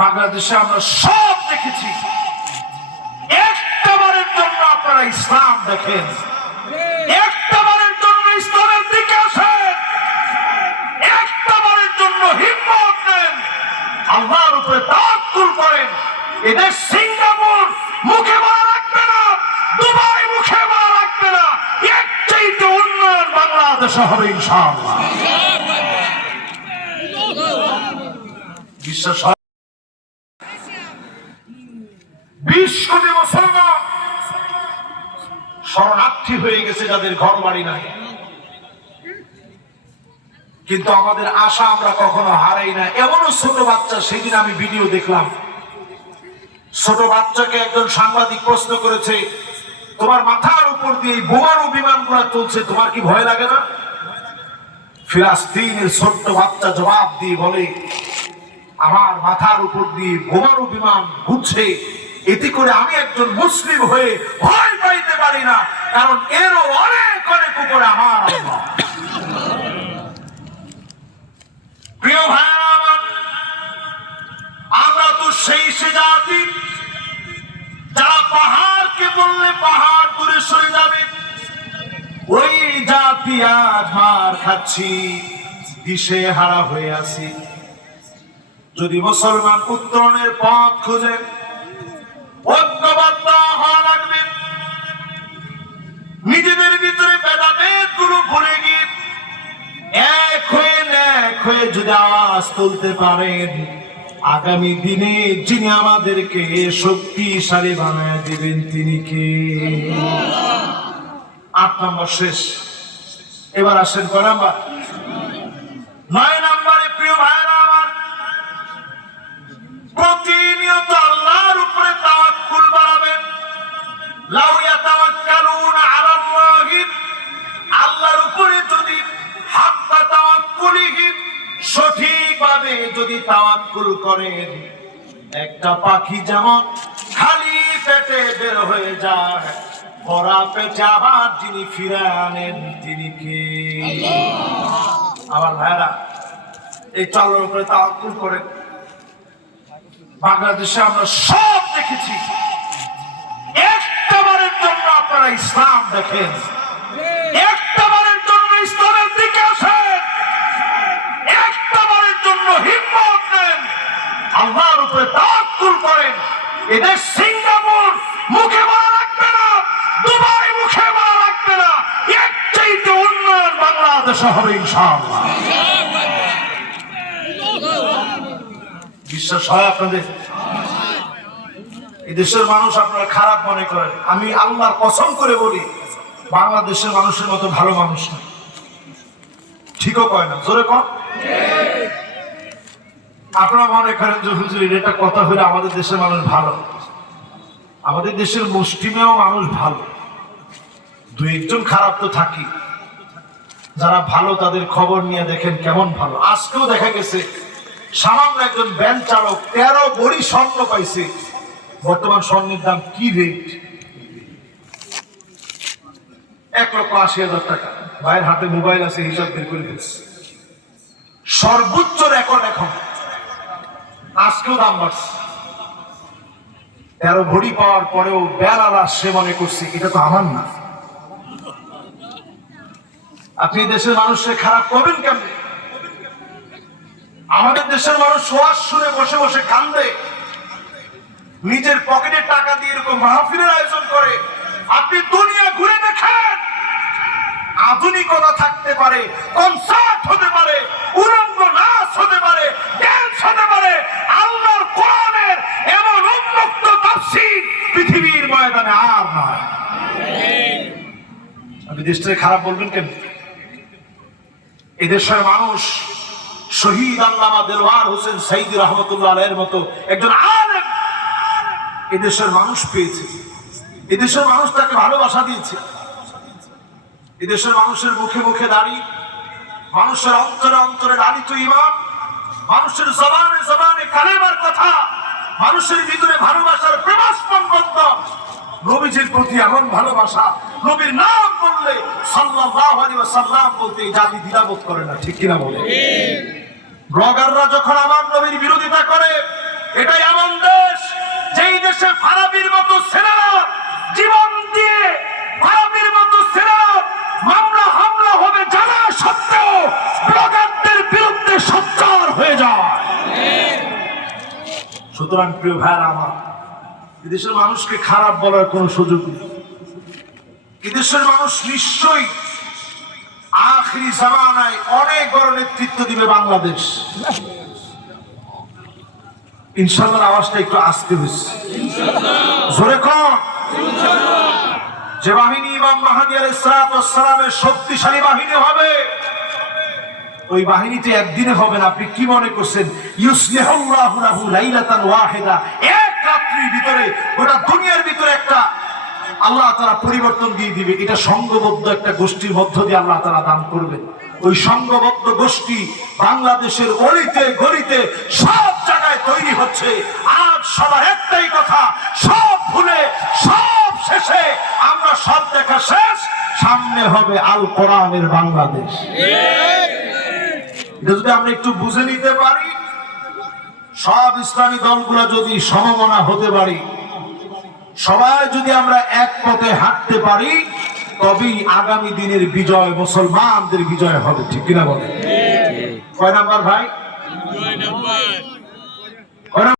বাংলাদেশে আমরা সব দেখেছি। একটা বারের জন্য আপনারা ইসলাম দেখেন। একটা বারের জন্য ইসলামের দিকে আসেন। একটা বারের জন্য হিম্মত নেন। আল্লাহর উপরে তাওয়াক্কুল করেন। এদের সিঙ্গাপুর মুখে বলা লাগবে না, দুবাই মুখে বলা লাগবে না। এর চাইতে উন্নয়ন বাংলাদেশে হবে ইনশাআল্লাহ। বিশ্বাস হয় বিশ মুসলমান। শরণার্থী হয়ে গেছে যাদের ঘর বাড়ি নাই। কিন্তু আমাদের আশা আমরা কখনো হারাই না। এমনও ছোট বাচ্চা সেদিন আমি ভিডিও দেখলাম। ছোট বাচ্চাকে একজন সাংবাদিক প্রশ্ন করেছে, তোমার মাথার উপর দিয়ে বোমারু বিমানগুলো চলছে, তোমার কি ভয় লাগে না? ফিলাস্তিনের ছোট্ট বাচ্চা জবাব দিয়ে বলে, আমার মাথার উপর দিয়ে বোমারু বিমান ঘুরছে। এতে করে আমি একজন মুসলিম হয়ে ভয় পাইতে পারি না কারণ এরও অনেক অনেক উপরে আমার প্রিয় ভাইরা আমার, তো সেই সে জাতি যারা পাহাড়কে বললে পাহাড় দূরে সরে যাবে ওই জাতি আজ মার খাচ্ছি দিশে হারা হয়ে আছি। যদি মুসলমান উত্তরণের পথ খুঁজে নিজেদের ভিতরে ভেদাভেদগুলো ভুলে গিয়ে এক হয়ে এক হয়ে যদি আওয়াজ তুলতে পারেন, আগামী দিনে যিনি আমাদেরকে শক্তিশালী বানায় দিবেন, তিনি কে? আট নম্বর শেষ। এবার আসেন কয় নাম্বার? নয় নম্বরে প্রিয় ভাইরা আমার, প্রতিনিয়ত তাওয়াক্কুল করেন। একটা পাখি যেমন খালি পেটে বের হয়ে যায়, ভরা পেটে আবার যিনি ফিরে আনেন, তিনি কে? আমার ভাইরা এই চালের উপরে তাওয়াক্কুল করে। বাংলাদেশে আমরা সব দেখেছি। একটা বারের জন্য আপনারা ইসলাম দেখেন। এদের সিঙ্গাপুর। মুখে বলা লাগবে না, দুবাই মুখে বলা লাগবে না। এর চাইতে উন্নয়ন বাংলাদেশে হবে ইনশাআল্লাহ। বিশ্বাস হয় আপনাদের? দেশের মানুষ আপনারা খারাপ মনে করেন। আমি আল্লাহর কসম করে বলি, বাংলাদেশের মানুষের মতো ভালো মানুষ না। ঠিকও কয় না, জোরে কন? আপনারা মনে করেন যে, হুজুর, এটা কথা হলে আমাদের দেশের মানুষ ভালো। আমাদের দেশের মুষ্টিমেয় মানুষ ভালো। দু একজন খারাপ তো থাকি। যারা ভালো, তাদের খবর নিয়ে দেখেন কেমন ভালো। আজকেও দেখা গেছে, সামান্য একজন ব্যান চালক তেরো বড়ি স্বর্ণ পাইছে। বর্তমান স্বর্ণের দাম কি রেট এক লক্ষ আশি হাজার টাকা। ভাইয়ের হাতে মোবাইল আছে, হিসাব বের করে ফেলছে। সর্বোচ্চ রেকর্ড এখন। আজকেও দাম বাড়ছে। তেরো ভরি পাওয়ার পরেও বেলালা সে মনে করছে, এটা তো আমার না। আপনি দেশের মানুষকে খারাপ করবেন কেমনে? আমাদের দেশের মানুষ ওয়াজ শুনে বসে বসে কান্দে। নিজের পকেটের টাকা দিয়ে এরকম মাহফিলের আয়োজন করে। আপনি দুনিয়া ঘুরে দেখেন। আধুনিকতা থাকতে পারে, কনসার্ট হতে পারে উলঙ্গ দেশটাকে খারাপ বলবেন কেন? এদেশের মানুষ শহীদ আল্লামা দেলওয়ার হোসেন রহমতুল্লাহ মতো একজন আলেম। এদেশের মানুষ পেয়েছে। এদেশের মানুষ তাকে ভালোবাসা দিয়েছে। এদেশের মানুষের মুখে মুখে দাঁড়ি, মানুষের অন্তরে অন্তরে দাঁড়ি তো ইমাম মানুষের জবানে জবানে কালেমার কথা, মানুষের ভিতরে ভালোবাসার প্রেমাস্পন বন্ধ নবীজির প্রতি এমন ভালোবাসা, নবীর নাম বললে সাল্লাল্লাহু আলাইহি ওয়াসাল্লাম বলতে জাতি দ্বিধাবোধ করে না, ঠিক কিনা বলে? ব্লগাররা যখন আমার নবীর বিরোধিতা করে, এটাই এমন দেশ যেই দেশে ফারাবির মতো ছেলেরা জীবন দিয়ে ফারাবির মতো ছেলেরা মামলা, হামলা হবে জানা সত্ত্বেও ব্লগারদের বিরুদ্ধে সচ্চার হয়ে যায়। সুতরাং প্রিয় ভাইয়েরা আমার এদেশের মানুষকে খারাপ বলার কোনো সুযোগ নেই। এদেশের মানুষ নিশ্চয়ই আখরি জামানায় অনেক বড় নেতৃত্ব দিবে বাংলাদেশ। ইনশাল্লাহর আওয়াজটা একটু আসতে হয়েছে। জোরে কম যে বাহিনী ইমাম মাহাদি আলাইহিস সালামের শক্তিশালী বাহিনী হবে, ওই বাহিনীতে একদিনে হবে না। আপনি কি মনে করছেন? ইউসলিহুল্লাহু লাহু লাইলাতান ওয়াহিদা। এক রাত্রির ভিতরে, গোটা দুনিয়ার ভিতরে একটা আল্লাহ তারা পরিবর্তন দিয়ে দিবে। এটা সংঘবদ্ধ একটা গোষ্ঠীর মধ্য দিয়ে আল্লাহ তারা দান করবেন। ওই সংঘবদ্ধ গোষ্ঠী বাংলাদেশের অলিতে, গলিতে সব জায়গায় তৈরি হচ্ছে। আজ সবার একটাই কথা, সব ভুলে, সব শেষে আমরা সব দেখা শেষ। সামনে হবে আল কোরআনের বাংলাদেশ। যদি আমরা একটু বুঝে নিতে পারি সব ইসলামী দলগুলো যদি সমমনা হতে পারি সবাই যদি আমরা এক পথে হাঁটতে পারি তবেই আগামী দিনের বিজয় মুসলমানদের বিজয় হবে ঠিক কিনা বলে কয় নাম্বার ভাই.